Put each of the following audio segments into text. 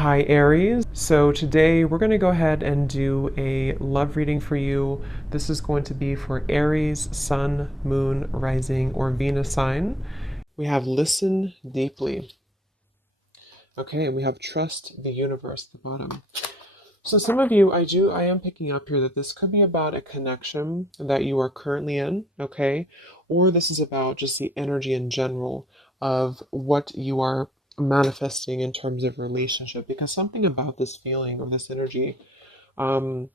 Hi Aries. So today we're going to go ahead and do a love reading for you. This is going to be for Aries, Sun, Moon, Rising, or Venus sign. We have listen deeply. Okay, and we have trust the universe at the bottom. So some of you, I am picking up here that this could be about a connection that you are currently in, okay? Or this is about just the energy in general of what you are manifesting in terms of relationship. Because something about this feeling or this energy, um,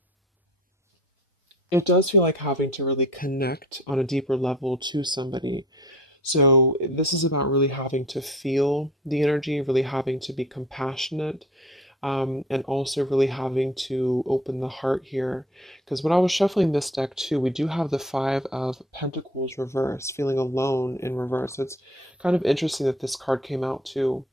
it does feel like having to really connect on a deeper level to somebody. So this is about really having to feel the energy, really having to be compassionate, and also really having to open the heart here. Because when I was shuffling this deck too, we do have the Five of Pentacles reverse, feeling alone in reverse. So it's kind of interesting that this card came out too,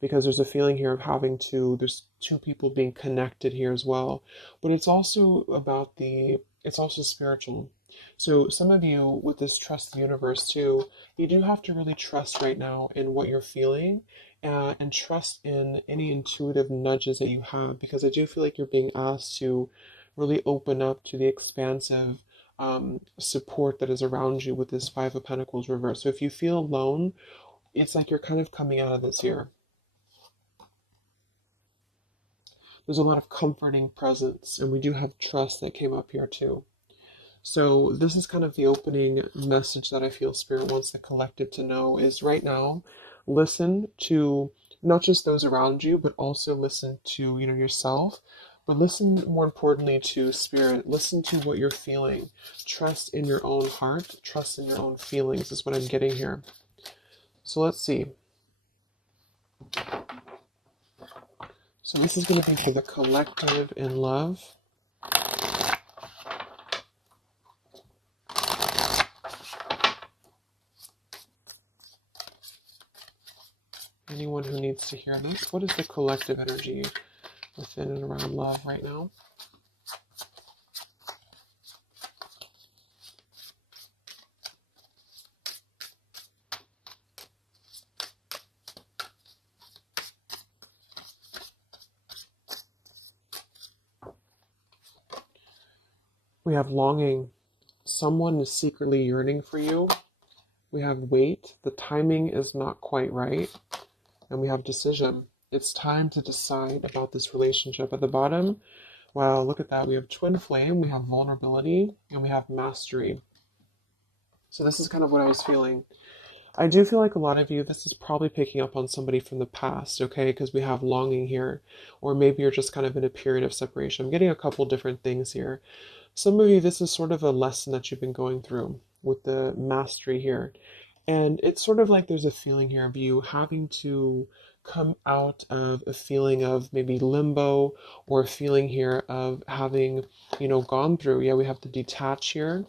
because there's a feeling here of having to, there's two people being connected here as well. But it's also about it's also spiritual. So some of you with this trust the universe too, you do have to really trust right now in what you're feeling, and trust in any intuitive nudges that you have, because I do feel like you're being asked to really open up to the expansive support that is around you with this Five of Pentacles reverse. So if you feel alone, it's like you're kind of coming out of this here. There's a lot of comforting presence, and we do have trust that came up here too. So this is kind of the opening message that I feel Spirit wants the collective to know is right now, listen to not just those around you, but also listen to, yourself, but listen more importantly to Spirit. Listen to what you're feeling. Trust in your own heart. Trust in your own feelings is what I'm getting here. So let's see. So this is going to be for the collective in love. Anyone who needs to hear this, what is the collective energy within and around love right now? We have longing. Someone is secretly yearning for you. We have wait. The timing is not quite right. And we have decision. It's time to decide about this relationship. At the bottom, wow, look at that. We have twin flame, we have vulnerability, and we have mastery. So this is kind of what I was feeling. I do feel like a lot of you, this is probably picking up on somebody from the past, okay? Because we have longing here. Or maybe you're just kind of in a period of separation. I'm getting a couple different things here. Some of you, this is sort of a lesson that you've been going through with the mastery here. And it's sort of like there's a feeling here of you having to come out of a feeling of maybe limbo, or a feeling here of having, gone through. Yeah, we have the detach here,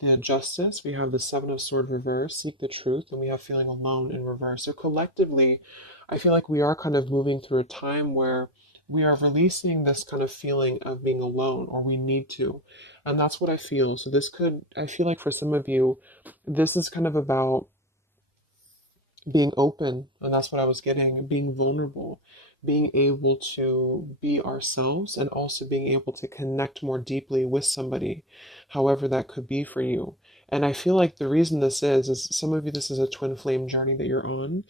the justice, we have the Seven of Sword reverse, seek the truth, and we have feeling alone in reverse. So collectively, I feel like we are kind of moving through a time where we are releasing this kind of feeling of being alone, or we need to. And that's what I feel. So I feel like for some of you, this is kind of about being open, and that's what I was getting, being vulnerable, being able to be ourselves, and also being able to connect more deeply with somebody, however that could be for you. And I feel like the reason this is some of you, this is a twin flame journey that you're on.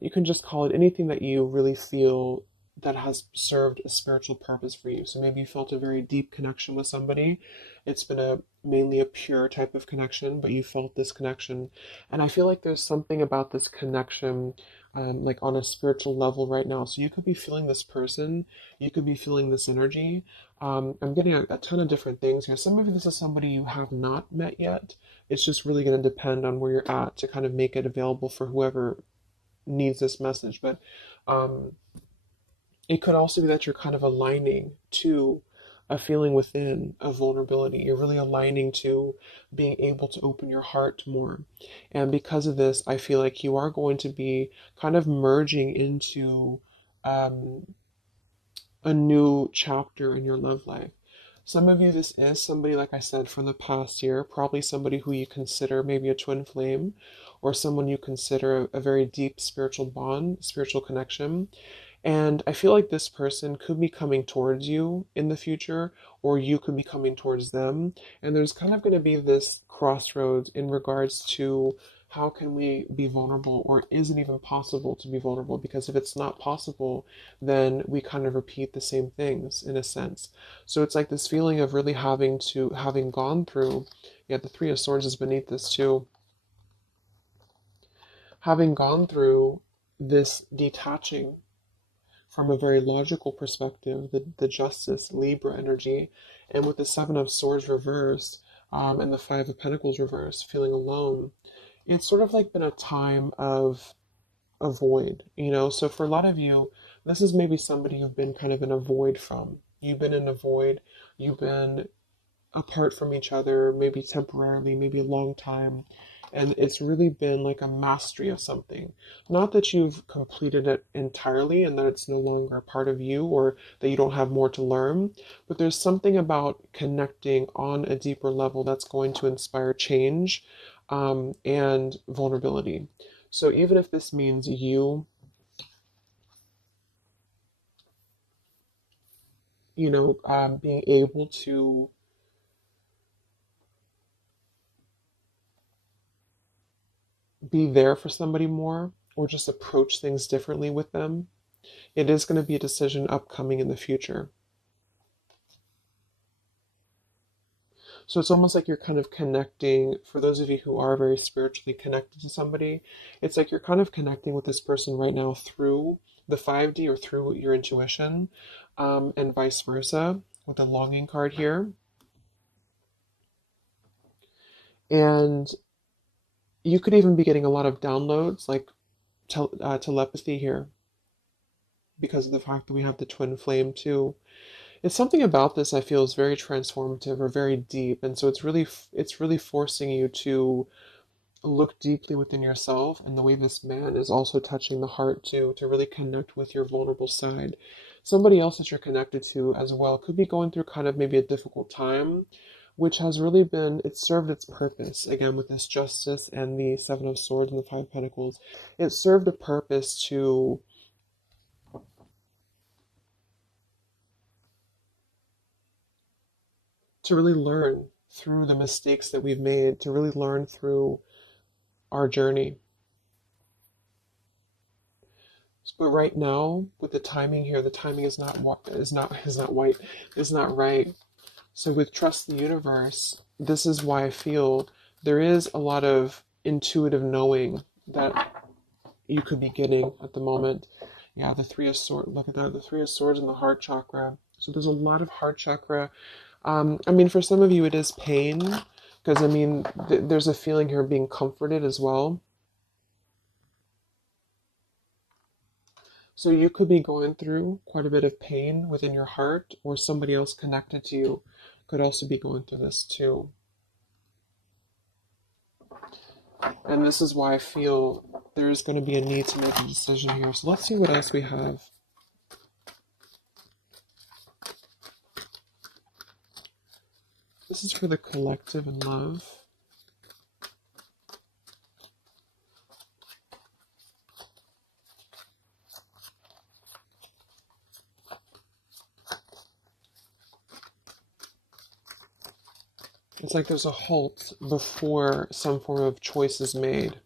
You can just call it anything that you really feel that has served a spiritual purpose for you. So maybe you felt a very deep connection with somebody. It's been a mainly a pure type of connection, but you felt this connection. And I feel like there's something about this connection, like on a spiritual level right now. So you could be feeling this person, you could be feeling this energy. I'm getting a ton of different things here. Some of you, this is somebody you have not met yet. It's just really going to depend on where you're at to kind of make it available for whoever needs this message. But um, it could also be that you're kind of aligning to a feeling within of vulnerability. You're really aligning to being able to open your heart more. And because of this, I feel like you are going to be kind of merging into um, a new chapter in your love life. Some of you, this is somebody, like I said, from the past year, probably somebody who you consider maybe a twin flame, or someone you consider a very deep spiritual bond, spiritual connection. And I feel like this person could be coming towards you in the future, or you could be coming towards them. And there's kind of going to be this crossroads in regards to how can we be vulnerable, or is it even possible to be vulnerable? Because if it's not possible, then we kind of repeat the same things in a sense. So it's like this feeling of really having gone through, yeah, the Three of Swords is beneath this too, having gone through this detaching from a very logical perspective, the Justice Libra energy, and with the Seven of Swords reversed, and the Five of Pentacles reversed, feeling alone, it's sort of like been a time of a void, you know? So for a lot of you, this is maybe somebody you've been kind of in a void from. You've been in a void, you've been apart from each other, maybe temporarily, maybe a long time. And it's really been like a mastery of something. Not that you've completed it entirely and that it's no longer a part of you or that you don't have more to learn, but there's something about connecting on a deeper level that's going to inspire change, and vulnerability. So even if this means being able to be there for somebody more or just approach things differently with them, it is going to be a decision upcoming in the future. So it's almost like you're kind of connecting, for those of you who are very spiritually connected to somebody, it's like you're kind of connecting with this person right now through the 5D or through your intuition, and vice versa with the longing card here. And you could even be getting a lot of downloads, like telepathy here, because of the fact that we have the twin flame too. It's something about this I feel is very transformative or very deep, and so it's really forcing you to look deeply within yourself, and the way this man is also touching the heart too, to really connect with your vulnerable side. Somebody else that you're connected to as well could be going through kind of maybe a difficult time, which has really been, it served its purpose again with this Justice and the Seven of Swords and the Five of Pentacles. It served a purpose to really learn through the mistakes that we've made, to really learn through our journey. But right now, with the timing here, the timing is not right. So with Trust the Universe, this is why I feel there is a lot of intuitive knowing that you could be getting at the moment. Yeah, the Three of Swords. Look at that, the Three of Swords and the Heart Chakra. So there's a lot of Heart Chakra. I mean, for some of you, it is pain because I mean, there's a feeling here of being comforted as well. So you could be going through quite a bit of pain within your heart, or somebody else connected to you could also be going through this too. And this is why I feel there's going to be a need to make a decision here. So let's see what else we have. This is for the collective and love. It's like there's a halt before some form of choice is made.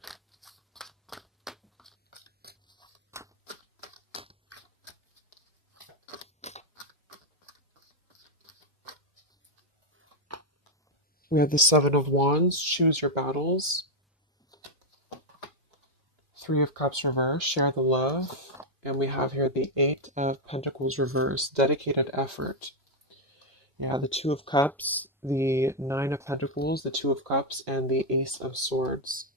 We have the Seven of Wands, choose your battles. Three of Cups reverse, share the love. And we have here the Eight of Pentacles reverse, dedicated effort. Yeah, the Two of Cups, the Nine of Pentacles, the Two of Cups, and the Ace of Swords.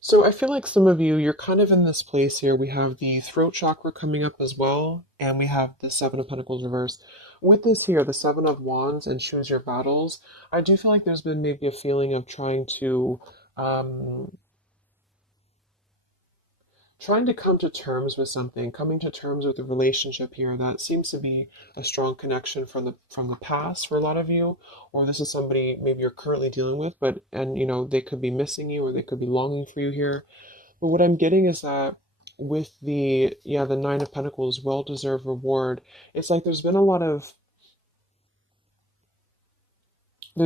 So I feel like some of you, you're kind of in this place here. We have the throat chakra coming up as well, and we have the Seven of Pentacles reverse. With this here, the Seven of Wands and choose your battles, I do feel like there's been maybe a feeling of trying to trying to come to terms with something, coming to terms with a relationship here that seems to be a strong connection from the past for a lot of you, or this is somebody maybe you're currently dealing with, but and they could be missing you or they could be longing for you here. But what I'm getting is that with the Nine of Pentacles, well-deserved reward, it's like there's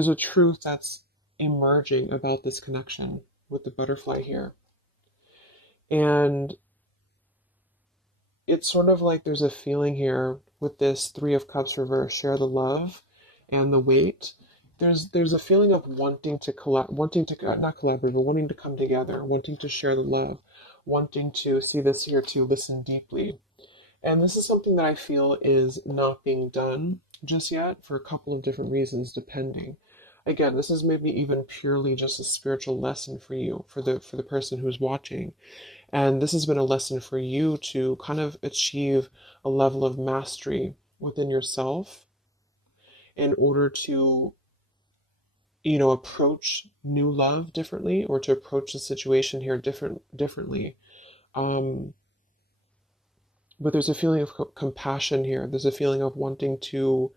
a truth that's emerging about this connection with the butterfly here. And it's sort of like there's a feeling here with this Three of Cups reverse, share the love and the weight. There's a feeling of wanting to wanting to not collaborate, but wanting to come together, wanting to share the love, wanting to see this here to listen deeply. And this is something that I feel is not being done just yet for a couple of different reasons, depending. Again, this is maybe even purely just a spiritual lesson for you, for the person who's watching. And this has been a lesson for you to kind of achieve a level of mastery within yourself in order to, approach new love differently, or to approach the situation here differently. Um, but there's a feeling of compassion here. There's a feeling of wanting to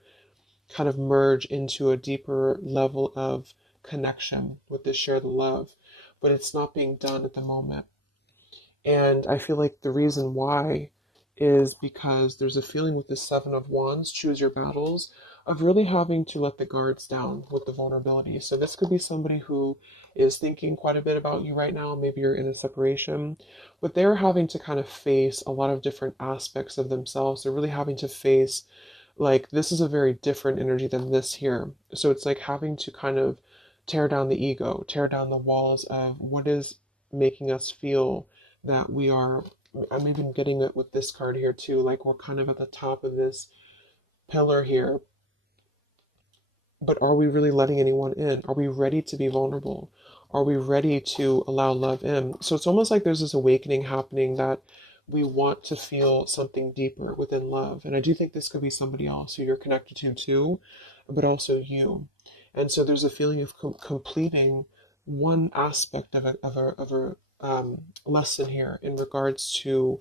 kind of merge into a deeper level of connection with this shared love, but it's not being done at the moment. And I feel like the reason why is because there's a feeling with the Seven of Wands, choose your battles, of really having to let the guards down with the vulnerability. So this could be somebody who is thinking quite a bit about you right now. Maybe you're in a separation, but they're having to kind of face a lot of different aspects of themselves. They're really having to face, like, this is a very different energy than this here. So it's like having to kind of tear down the ego, tear down the walls of what is making us feel that we are. I'm even getting it with this card here too, like we're kind of at the top of this pillar here, but are we really letting anyone in? Are we ready to be vulnerable? Are we ready to allow love in? So it's almost like there's this awakening happening that we want to feel something deeper within love. And I do think this could be somebody else who you're connected to too, but also you. And so there's a feeling of completing one aspect of a lesson here in regards to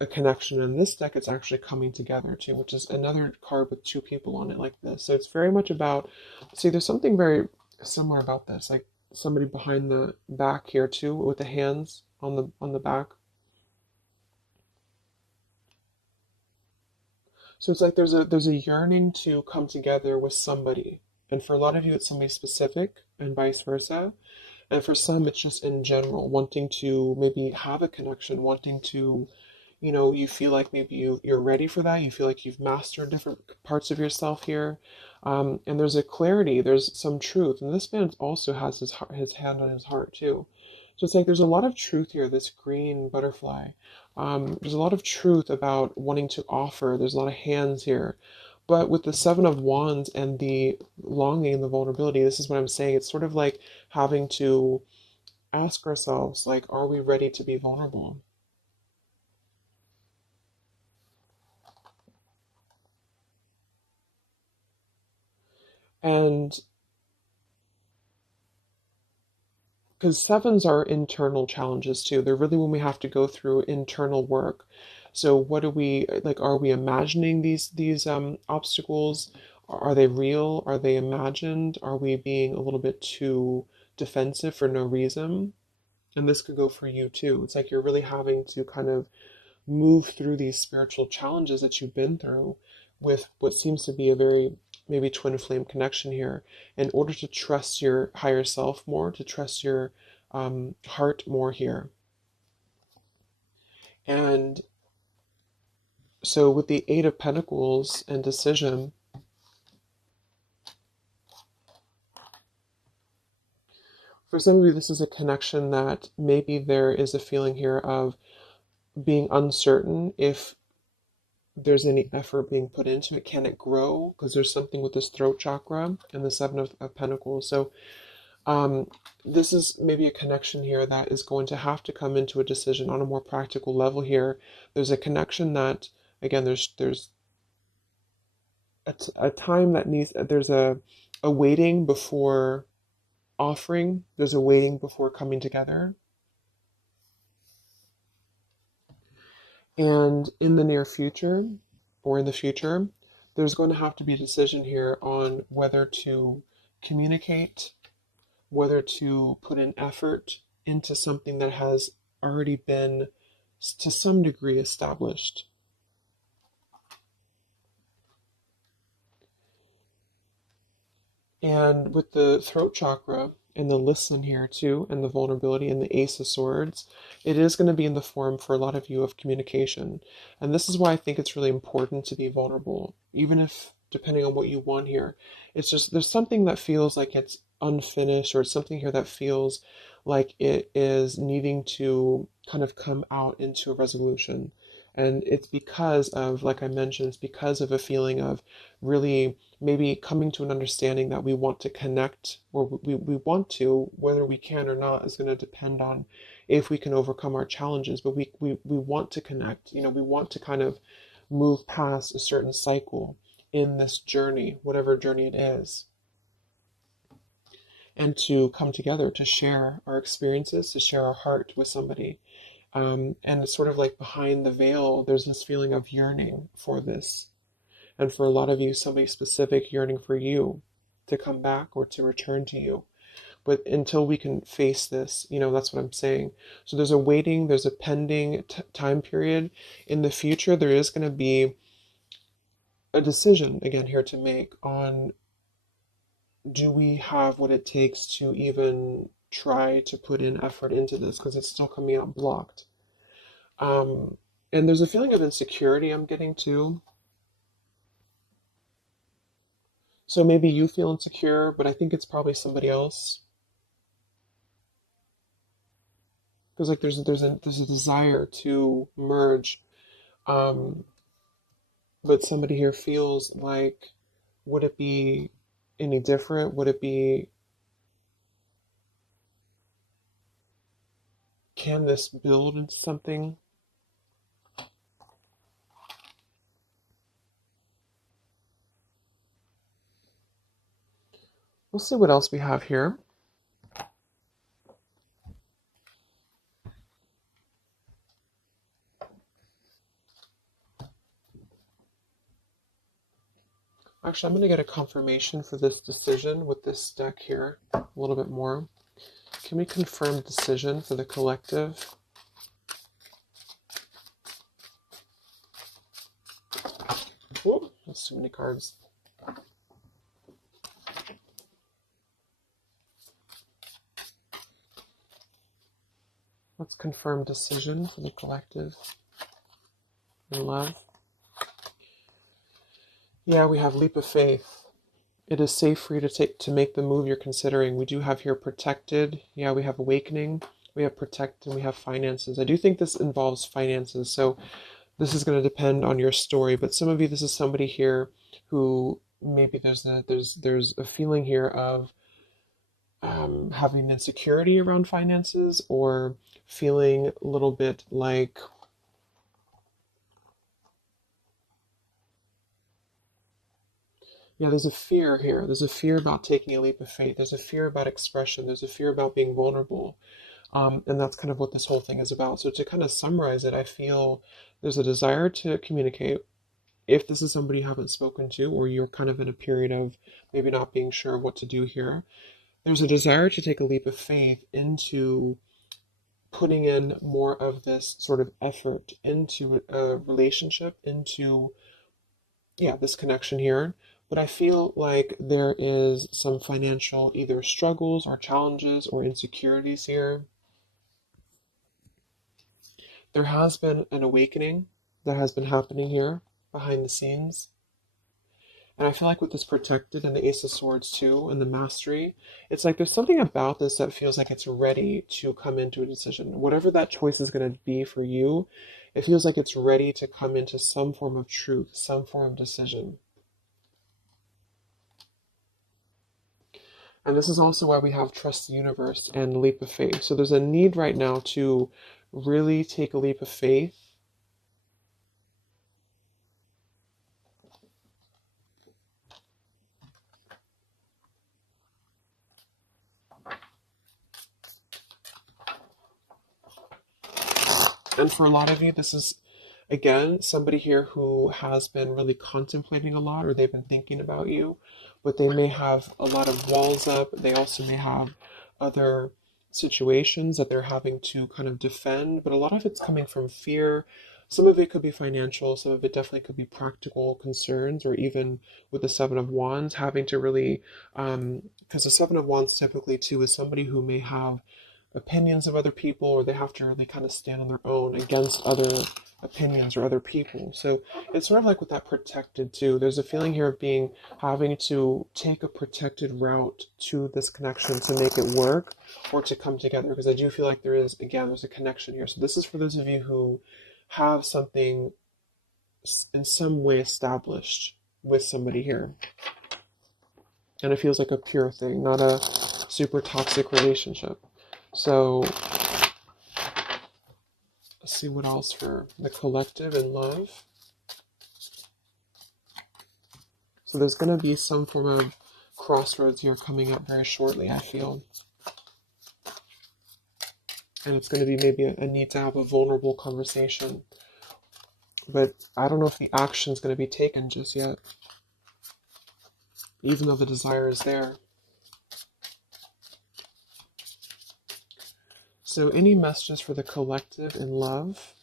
a connection. In this deck, it's actually coming together too, which is another card with two people on it like this. So it's very much about, see, there's something very similar about this, like somebody behind the back here too, with the hands on the back. So it's like there's a yearning to come together with somebody. And for a lot of you, it's somebody specific, and vice versa. And for some, it's just in general, wanting to maybe have a connection, wanting to, you feel like maybe you're ready for that. You feel like you've mastered different parts of yourself here. And there's a clarity, there's some truth. And this man also has his hand on his heart too. So it's like there's a lot of truth here, this green butterfly. There's a lot of truth about wanting to offer. There's a lot of hands here. But with the Seven of Wands and the longing and the vulnerability, this is what I'm saying. It's sort of like having to ask ourselves, like, are we ready to be vulnerable? And because sevens are internal challenges too. They're really when we have to go through internal work. So what do we like? Are we imagining these obstacles? Are they real? Are they imagined? Are we being a little bit too defensive for no reason? And this could go for you too. It's like you're really having to kind of move through these spiritual challenges that you've been through with what seems to be a very maybe twin flame connection here in order to trust your higher self more, to trust your heart more here. And so with the Eight of Pentacles and decision, for some of you, this is a connection that maybe there is a feeling here of being uncertain if there's any effort being put into it. Can it grow? Because there's something with this throat chakra and the Seven of Pentacles. So this is maybe a connection here that is going to have to come into a decision on a more practical level here. There's a connection that, again, there's a time that needs, there's a waiting before offering, there's a waiting before coming together. And in the near future, or in the future, there's going to have to be a decision here on whether to communicate, whether to put an effort into something that has already been to some degree established. And with the throat chakra and the listen here too, and the vulnerability and the Ace of Swords, it is going to be in the form for a lot of you of communication. And this is why I think it's really important to be vulnerable, even if, depending on what you want here, it's just there's something that feels like it's unfinished, or it's something here that feels like it is needing to kind of come out into a resolution. And it's because of, like I mentioned, it's because of a feeling of really maybe coming to an understanding that we want to connect, or we want to, whether we can or not is going to depend on if we can overcome our challenges. But we want to connect, we want to kind of move past a certain cycle in this journey, whatever journey it is, and to come together to share our experiences, to share our heart with somebody. And it's sort of like behind the veil, there's this feeling of yearning for this. And for a lot of you, somebody specific yearning for you to come back or to return to you. But until we can face this, that's what I'm saying. So there's a waiting, there's a pending time period. In the future, there is going to be a decision again here to make on, do we have what it takes to even try to put in effort into this, because it's still coming out blocked. And there's a feeling of insecurity I'm getting too. So maybe you feel insecure, but I think it's probably somebody else. Because like there's a desire to merge, um, but somebody here feels like, would it be any different? Would it be, can this build into something? We'll see what else we have here. Actually, I'm going to get a confirmation for this decision with this deck here a little bit more. Can we confirm decision for the collective? Whoa, that's too many cards. Let's confirm decision for the collective in love. Yeah, we have leap of faith. It is safe for you to make the move you're considering. We do have here protected. Yeah, we have awakening. We have protect, and we have finances. I do think this involves finances. So this is going to depend on your story. But some of you, this is somebody here who maybe there's a feeling here of having insecurity around finances, or feeling a little bit like, yeah, there's a fear here. There's a fear about taking a leap of faith. There's a fear about expression. There's a fear about being vulnerable. And that's kind of what this whole thing is about. So to kind of summarize it, I feel there's a desire to communicate. If this is somebody you haven't spoken to, or you're kind of in a period of maybe not being sure of what to do here, there's a desire to take a leap of faith into putting in more of this sort of effort into a relationship, into, yeah, this connection here. But I feel like there is some financial either struggles or challenges or insecurities here. There has been an awakening that has been happening here behind the scenes. And I feel like with this protected and the Ace of Swords too, and the mastery, it's like there's something about this that feels like it's ready to come into a decision. Whatever that choice is going to be for you, it feels like it's ready to come into some form of truth, some form of decision. And this is also why we have trust the universe and leap of faith. So there's a need right now to really take a leap of faith. And for a lot of you, this is Again, somebody here who has been really contemplating a lot, or they've been thinking about you, but they may have a lot of walls up. They also may have other situations that they're having to kind of defend, but a lot of it's coming from fear. Some of it could be financial, some of it definitely could be practical concerns, or even with the Seven of Wands, having to really, because the Seven of Wands typically too is somebody who may have opinions of other people, or they have to really kind of stand on their own against other opinions or other people. So it's sort of like with that protected too. There's a feeling here of being having to take a protected route to this connection to make it work or to come together. Because I do feel like there is, again, there's a connection here. So this is for those of you who have something in some way established with somebody here. And it feels like a pure thing, not a super toxic relationship. So let's see what else for the collective and love. So there's going to be some form of crossroads here coming up very shortly, I feel. And it's going to be maybe a need to have a vulnerable conversation. But I don't know if the action is going to be taken just yet, even though the desire is there. So any messages for the collective in love?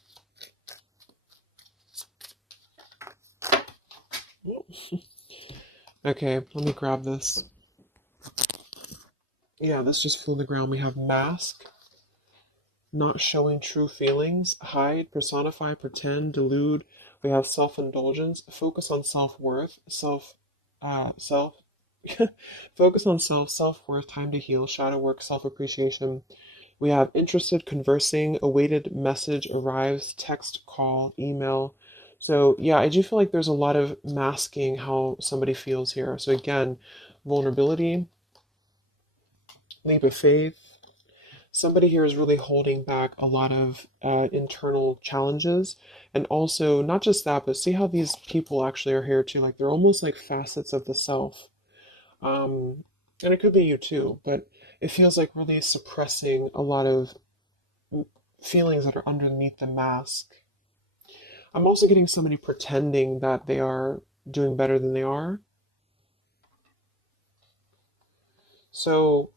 Okay, let me grab this. Yeah, this just flew on the ground. We have mask, not showing true feelings, hide, personify, pretend, delude. We have self-indulgence, focus on self-worth, focus on self-worth, time to heal, shadow work, self-appreciation. We have interested, conversing, awaited message arrives, text, call, email. So yeah, I do feel like there's a lot of masking how somebody feels here. So again, vulnerability, leap of faith. Somebody here is really holding back a lot of internal challenges. And also, not just that, but see how these people actually are here too. Like they're almost like facets of the self. And it could be you too, but it feels like really suppressing a lot of feelings that are underneath the mask. I'm also getting somebody pretending that they are doing better than they are. So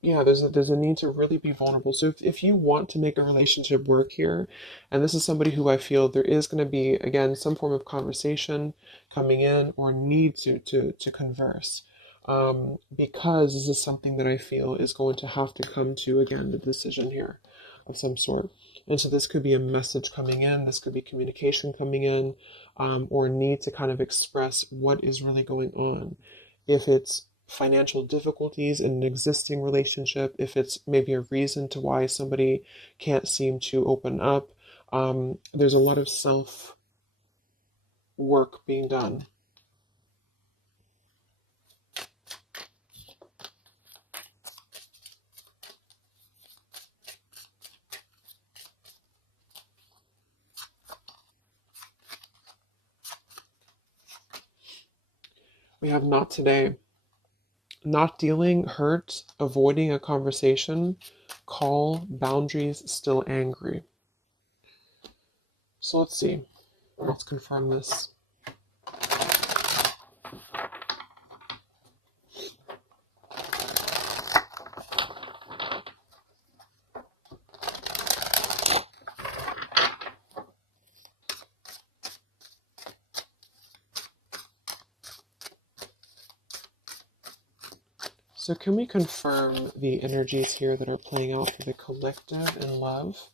yeah, there's a need to really be vulnerable. So if you want to make a relationship work here, and this is somebody who I feel there is going to be, again, some form of conversation coming in or need to converse. Because this is something that I feel is going to have to come to, again, the decision here of some sort. And so this could be a message coming in, this could be communication coming in, or need to kind of express what is really going on. If it's financial difficulties in an existing relationship, if it's maybe a reason to why somebody can't seem to open up, there's a lot of self work being done. We have not today. Not dealing, hurt, avoiding a conversation, call, boundaries, still angry. So let's see. Let's confirm this. So can we confirm the energies here that are playing out for the collective in love?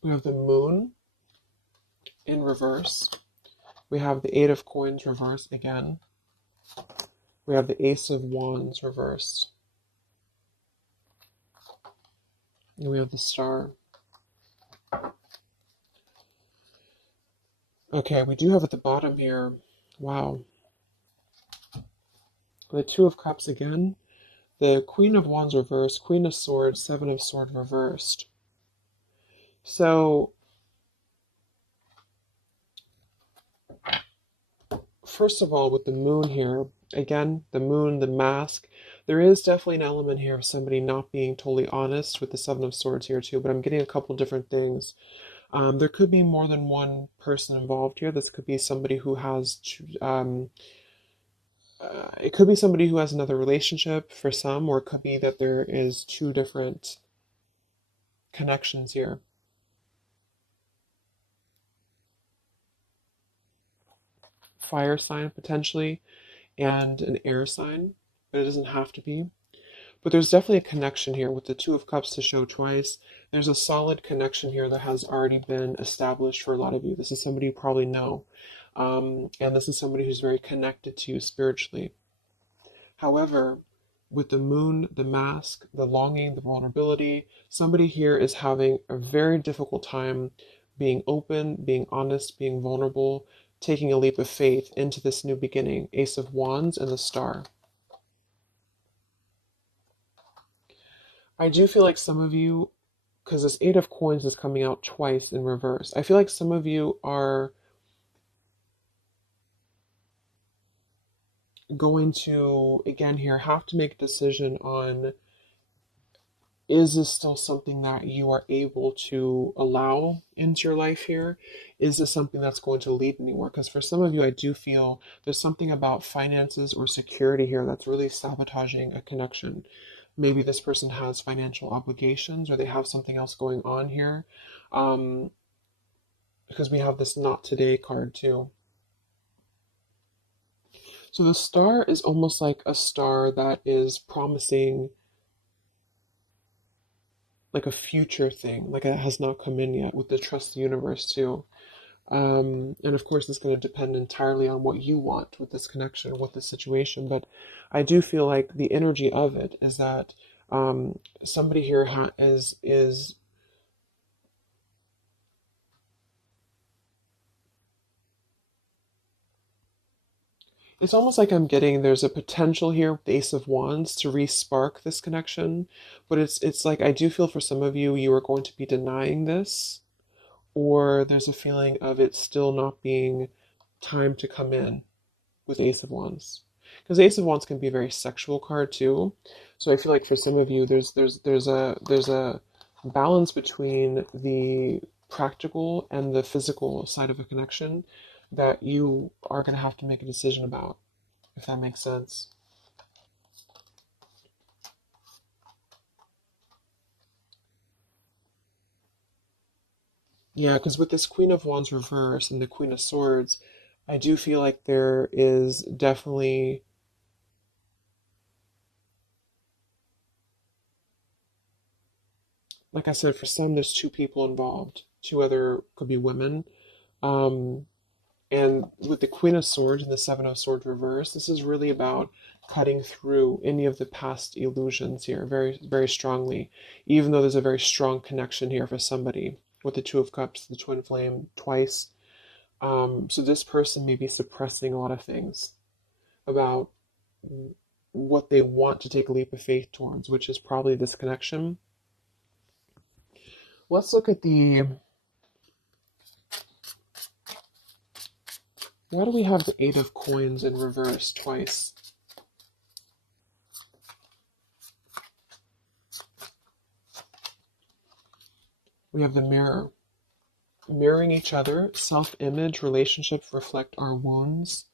We have the moon in reverse. We have the Eight of Coins reversed again. We have the Ace of Wands reversed. And we have the Star. Okay, we do have at the bottom here, wow, the Two of Cups again, the Queen of Wands reversed, Queen of Swords, Seven of Swords reversed. So, first of all, with the moon here, again, the moon, the mask, there is definitely an element here of somebody not being totally honest with the Seven of Swords here too, but I'm getting a couple different things. There could be more than one person involved here. This could be somebody who has, it could be somebody who has another relationship for some, or it could be that there is two different connections here. Fire sign potentially, and an air sign, but it doesn't have to be. But there's definitely a connection here with the Two of Cups to show twice. There's a solid connection here that has already been established for a lot of you. This is somebody you probably know. And this is somebody who's very connected to you spiritually. However, with the moon, the mask, the longing, the vulnerability, somebody here is having a very difficult time being open, being honest, being vulnerable, taking a leap of faith into this new beginning. Ace of Wands and the Star. I do feel like some of you, because this Eight of Coins is coming out twice in reverse, I feel like some of you are going to, again here, have to make a decision on, is this still something that you are able to allow into your life here? Is this something that's going to lead anywhere? Because for some of you, I do feel there's something about finances or security here that's really sabotaging a connection. Maybe this person has financial obligations or they have something else going on here. Because we have this not today card too. So the star is almost like a star that is promising like a future thing, like it has not come in yet, with the trust the universe too. And of course, it's going to depend entirely on what you want with this connection, with this situation. But I do feel like the energy of it is that somebody here is it's almost like I'm getting there's a potential here with the Ace of Wands to re-spark this connection, but it's like I do feel for some of you you are going to be denying this, or there's a feeling of it still not being time to come in with Ace of Wands. Because Ace of Wands can be a very sexual card too. So I feel like for some of you there's a balance between the practical and the physical side of a connection that you are going to have to make a decision about, if that makes sense. Yeah, because with this Queen of Wands reverse and the Queen of Swords, I do feel like there is definitely, like I said, for some, there's two people involved. Two other could be women. Um, and with the Queen of Swords and the Seven of Swords reverse, this is really about cutting through any of the past illusions here very, very strongly, even though there's a very strong connection here for somebody with the Two of Cups, the Twin Flame twice. So this person may be suppressing a lot of things about what they want to take a leap of faith towards, which is probably this connection. Let's look at the, why do we have the Eight of Coins in reverse twice? We have the Mirror. Mirroring each other, self-image, relationships reflect our wounds.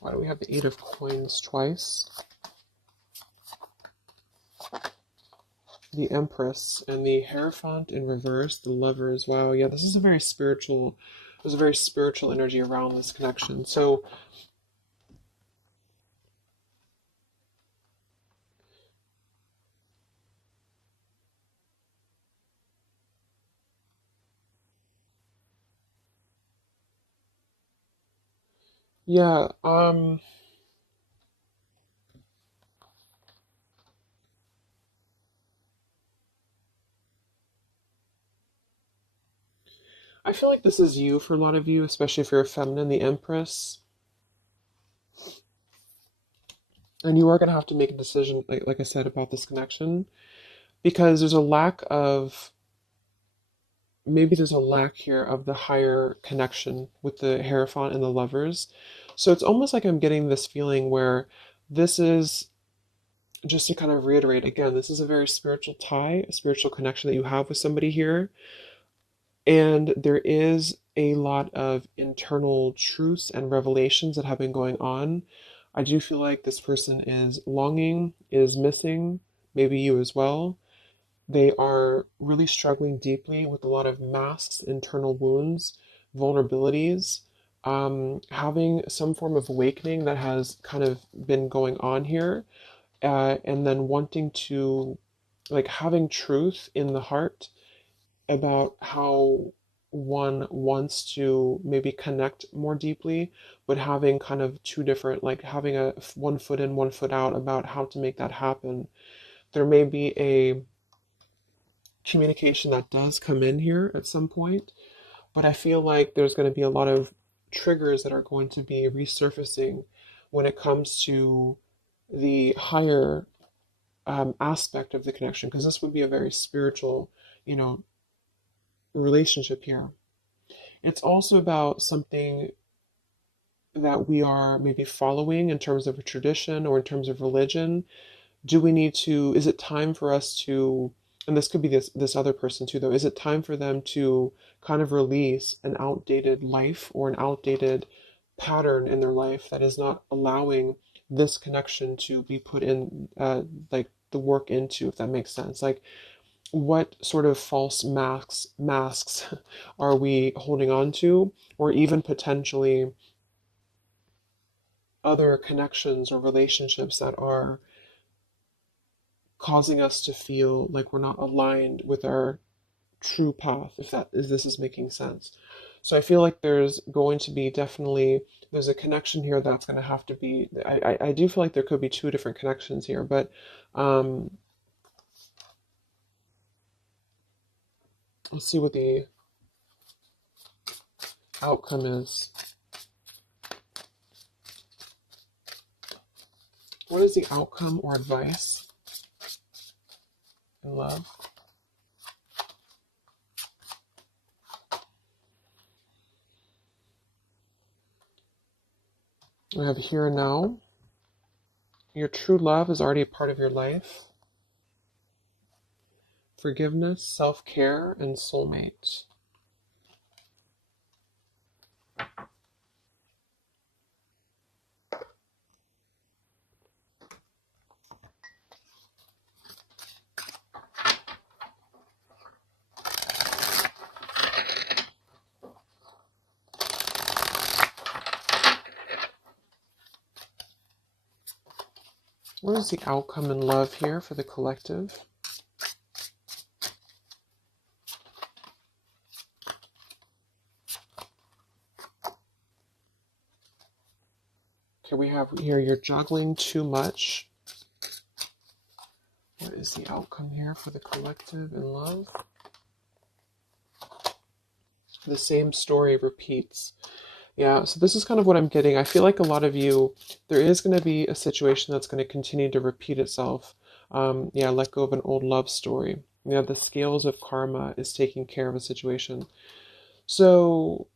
Why do we have the Eight of Coins twice? The Empress and the Hierophant in reverse, the Lovers. Wow, yeah, this is a very spiritual, there's a very spiritual energy around this connection. So, yeah, I feel like this is you for a lot of you, especially if you're a feminine, the Empress. And you are going to have to make a decision, like I said, about this connection, because there's a lack of, maybe there's a lack here of the higher connection with the Hierophant and the lovers. So it's almost like I'm getting this feeling where this is, just to kind of reiterate again, this is a very spiritual tie, a spiritual connection that you have with somebody here. And there is a lot of internal truths and revelations that have been going on. I do feel like this person is longing, is missing, maybe you as well. They are really struggling deeply with a lot of masks, internal wounds, vulnerabilities, having some form of awakening that has kind of been going on here, and then wanting to, like, having truth in the heart about how one wants to maybe connect more deeply, but having kind of two different, like having a one foot in, one foot out about how to make that happen. There may be a communication that does come in here at some point, but I feel like there's going to be a lot of triggers that are going to be resurfacing when it comes to the higher aspect of the connection, because this would be a very spiritual, you know, relationship here. It's also about something that we are maybe following in terms of a tradition or in terms of religion. Do we need to, is it time for us to, and this could be this other person too though, is it time for them to kind of release an outdated life or an outdated pattern in their life that is not allowing this connection to be put in, like the work into, if that makes sense? Like, what sort of false masks are we holding on to, or even potentially other connections or relationships that are causing us to feel like we're not aligned with our true path, if that is, this is making sense. So I feel like there's going to be definitely, there's a connection here that's going to have to be, I do feel like there could be two different connections here, but um let's see what the outcome is. What is the outcome or advice in love? We have here and now. Your true love is already a part of your life. Forgiveness, self-care, and soulmate. What is the outcome in love here for the collective? Okay, we have here, you're juggling too much. What is the outcome here for the collective in love? The same story repeats. Yeah, so this is kind of what I'm getting. I feel like a lot of you, there is going to be a situation that's going to continue to repeat itself. Yeah, let go of an old love story. Yeah, the scales of karma is taking care of a situation. So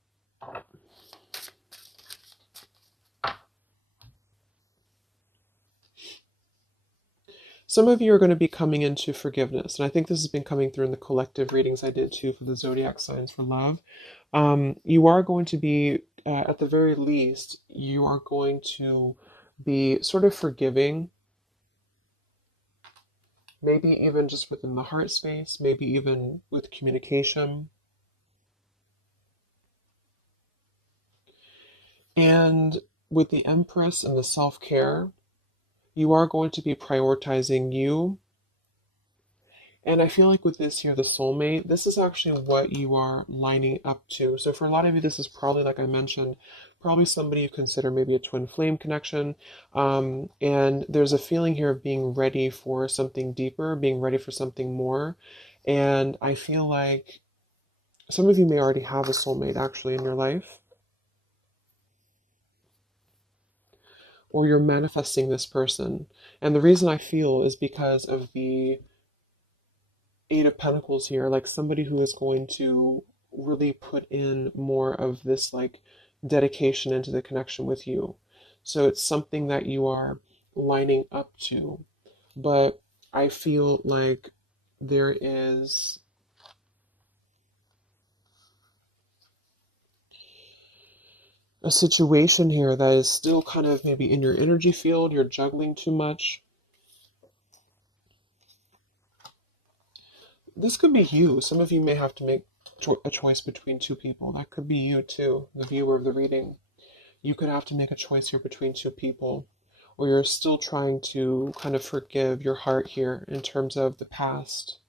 some of you are going to be coming into forgiveness, and I think this has been coming through in the collective readings I did too for the zodiac signs for love. You are going to be, at the very least, you are going to be sort of forgiving, maybe even just within the heart space, maybe even with communication. And with the Empress and the self care, you are going to be prioritizing you. And I feel like with this here, the soulmate, this is actually what you are lining up to. So for a lot of you, this is probably, like I mentioned, probably somebody you consider maybe a twin flame connection. And there's a feeling here of being ready for something deeper, being ready for something more. And I feel like some of you may already have a soulmate actually in your life. or you're manifesting this person. And the reason I feel is because of the Eight of Pentacles here, like somebody who is going to really put in more of this like dedication into the connection with you. So it's something that you are lining up to. But I feel like there is a situation here that is still kind of maybe in your energy field, you're juggling too much. This could be you. Some of you may have to make a choice between two people. That could be you too, the viewer of the reading. You could have to make a choice here between two people, or you're still trying to kind of forgive your heart here in terms of the past.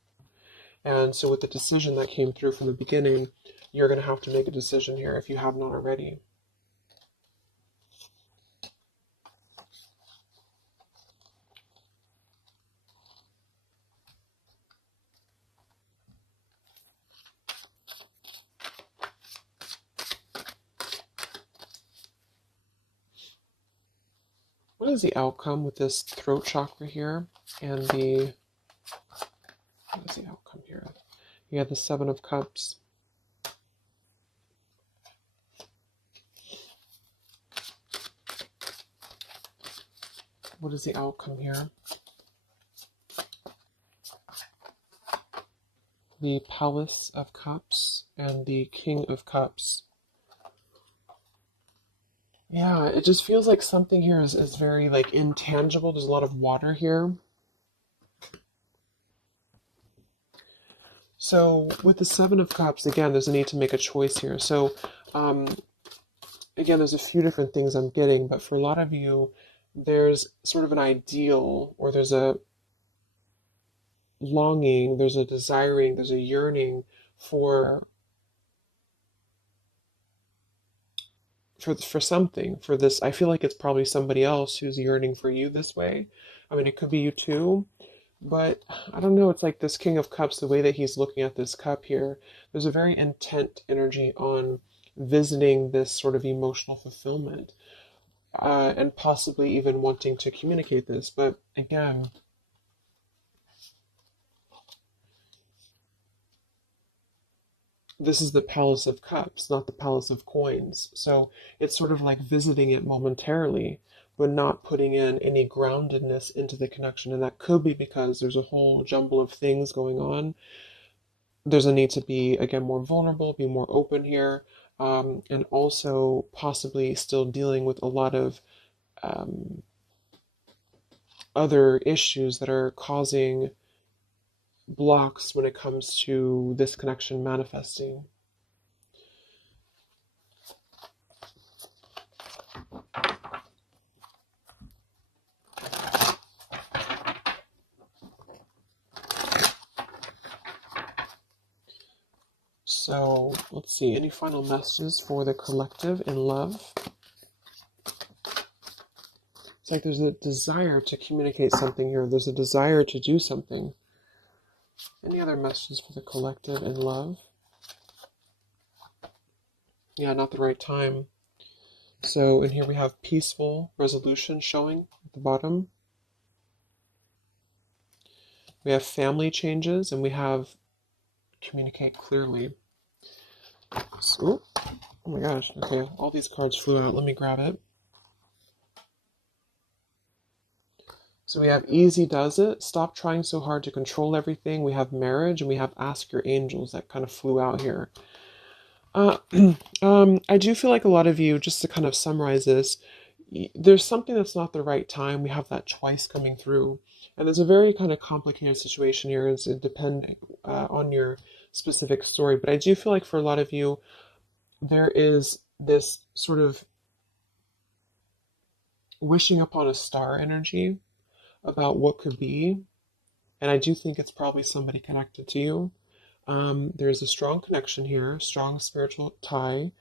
And so with the decision that came through from the beginning, you're going to have to make a decision here if you have not already. What is the outcome with this throat chakra here and the, what is the outcome here? You have the Seven of Cups. What is the outcome here? The Palace of Cups and the King of Cups. Yeah, it just feels like something here is very like intangible. There's a lot of water here. So with the Seven of Cups, again, there's a need to make a choice here. So again, there's a few different things I'm getting, but for a lot of you, there's sort of an ideal, or there's a longing, there's a desiring, there's a yearning for something, for this. I feel like it's probably somebody else who's yearning for you this way. I mean, it could be you too, but I don't know. It's like this King of Cups, the way that he's looking at this cup here, there's a very intent energy on visiting this sort of emotional fulfillment, and possibly even wanting to communicate this. But again, this is the Palace of Cups, not the Palace of Coins. So it's sort of like visiting it momentarily, but not putting in any groundedness into the connection. And that could be because there's a whole jumble of things going on. There's a need to be, again, more vulnerable, be more open here, and also possibly still dealing with a lot of other issues that are causing blocks when it comes to this connection manifesting. So let's see, any final messages for the collective in love? It's like there's a desire to communicate something here. There's a desire to do something. Any other messages for the collective in love? Yeah, not the right time. So in here we have peaceful resolution showing at the bottom. We have family changes, and we have communicate clearly. So, oh my gosh, okay, all these cards flew out. Let me grab it. So we have easy does it, stop trying so hard to control everything. We have marriage, and we have ask your angels that kind of flew out here. I do feel like a lot of you, just to kind of summarize this, there's something that's not the right time. We have that twice coming through. And there's a very kind of complicated situation here. It's depending on your specific story. But I do feel like for a lot of you, there is this sort of wishing upon a star energy about what could be. And I do think it's probably somebody connected to you. There's a strong connection here, strong spiritual tie.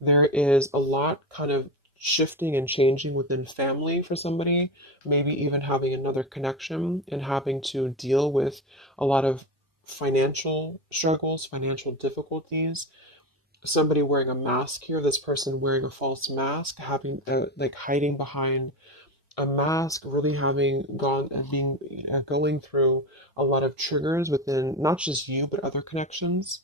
There is a lot kind of shifting and changing within family for somebody, maybe even having another connection and having to deal with a lot of financial struggles, financial difficulties. Somebody wearing a mask here, this person wearing a false mask, having like hiding behind a mask, really having gone and being going through a lot of triggers within not just you but other connections.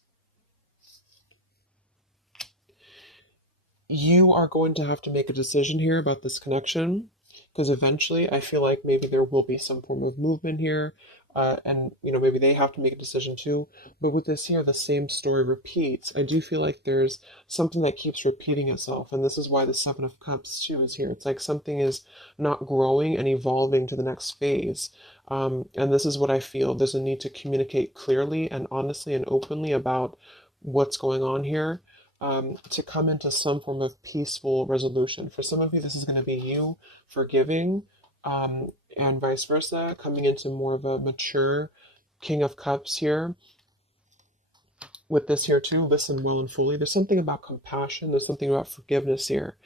You are going to have to make a decision here about this connection, because eventually I feel like maybe there will be some form of movement here, and maybe they have to make a decision too. But with this here, the same story repeats. I do feel like there's something that keeps repeating itself, and this is why the Seven of Cups too is here. It's like something is not growing and evolving to the next phase. And this is what I feel. There's a need to communicate clearly and honestly and openly about what's going on here, to come into some form of peaceful resolution. For some of you, this is going to be you forgiving, and vice versa, coming into more of a mature King of Cups here. With this here too, listen well and fully. There's something about compassion, there's something about forgiveness here.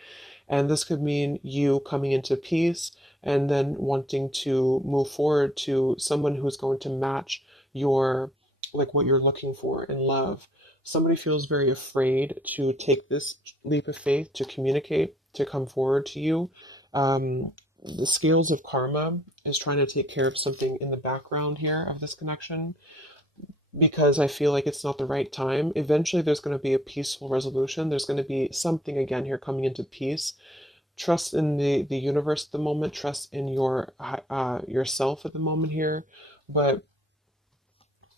And this could mean you coming into peace and then wanting to move forward to someone who's going to match your, like, what you're looking for in love. Somebody feels very afraid to take this leap of faith, to communicate, to come forward to you. The scales of karma is trying to take care of something in the background here of this connection, because I feel like it's not the right time. Eventually, there's going to be a peaceful resolution. There's going to be something again here coming into peace. Trust in the universe at the moment. Trust in yourself at the moment here. But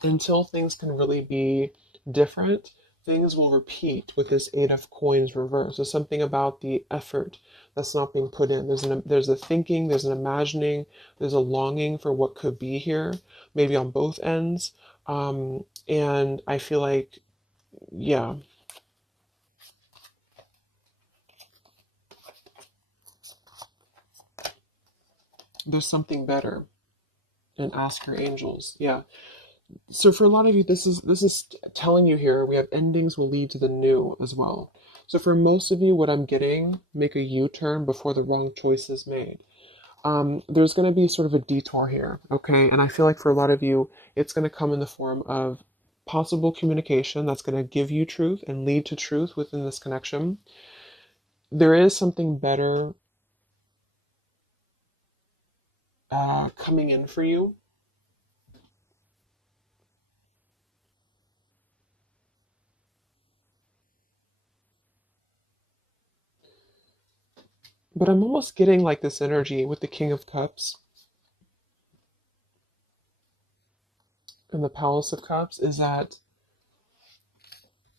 until things can really be different, things will repeat with this Eight of Coins reverse. There's something about the effort that's not being put in. There's a thinking, there's an imagining, there's a longing for what could be here, maybe on both ends. And I feel like, yeah, there's something better. And ask your angels. Yeah. So for a lot of you, this is telling you here, we have endings will lead to the new as well. So for most of you, what I'm getting, make a U-turn before the wrong choice is made. There's going to be sort of a detour here, okay? And I feel like for a lot of you, it's going to come in the form of possible communication that's going to give you truth and lead to truth within this connection. There is something better coming in for you. But I'm almost getting like this energy with the King of Cups and the Palace of Cups is that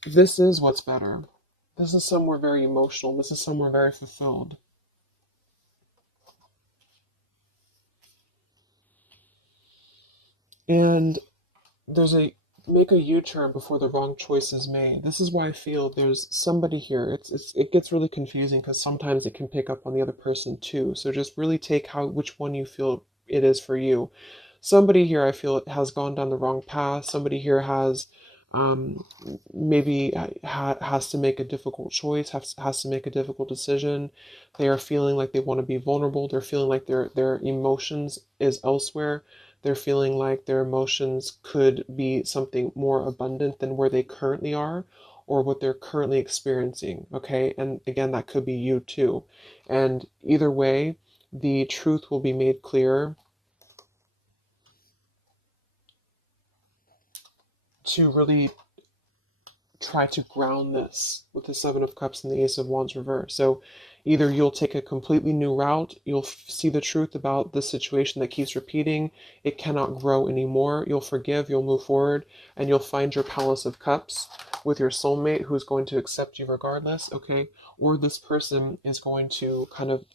this is what's better. This is somewhere very emotional. This is somewhere very fulfilled. And there's a make a U-turn before the wrong choice is made. This is why I feel there's somebody here. It gets really confusing because sometimes it can pick up on the other person too. So just really take how which one you feel it is for you. Somebody here I feel has gone down the wrong path. Somebody here has um, maybe has to make a difficult choice, has to make a difficult decision. They are feeling like they want to be vulnerable. They're feeling like their emotions is elsewhere. They're feeling like their emotions could be something more abundant than where they currently are or what they're currently experiencing. Okay. And again, that could be you too. And either way, the truth will be made clear to really try to ground this with the Seven of Cups and the Ace of Wands reverse. So either you'll take a completely new route, you'll see the truth about the situation that keeps repeating, it cannot grow anymore, you'll forgive, you'll move forward, and you'll find your Palace of Cups with your soulmate who's going to accept you regardless, okay? Or this person is going to kind of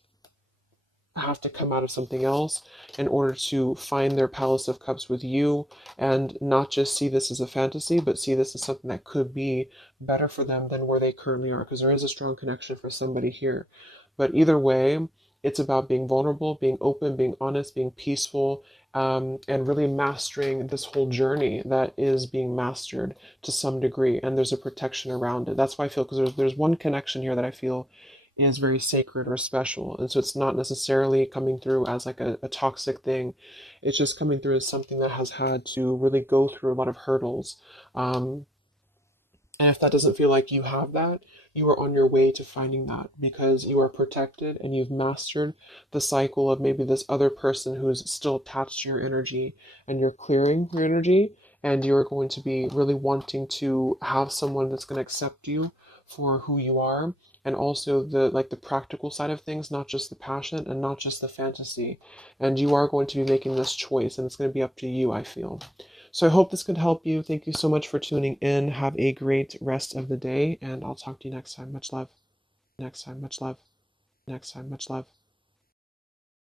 have to come out of something else in order to find their Palace of Cups with you, and not just see this as a fantasy, but see this as something that could be better for them than where they currently are, because there is a strong connection for somebody here. But either way, it's about being vulnerable, being open, being honest, being peaceful, and really mastering this whole journey that is being mastered to some degree. And there's a protection around it. That's why I feel, because there's one connection here that I feel is very sacred or special. And so it's not necessarily coming through as like a toxic thing. It's just coming through as something that has had to really go through a lot of hurdles. Um, And if that doesn't feel like you have that, you are on your way to finding that, because you are protected and you've mastered the cycle of maybe this other person who's still attached to your energy, and you're clearing your energy, and you're going to be really wanting to have someone that's going to accept you for who you are, and also the practical side of things, not just the passion and not just the fantasy. And you are going to be making this choice, and it's going to be up to you, I feel. So I hope this could help you. Thank you so much for tuning in. Have a great rest of the day, and I'll talk to you next time. Much love. Next time. Much love. Next time. Much love.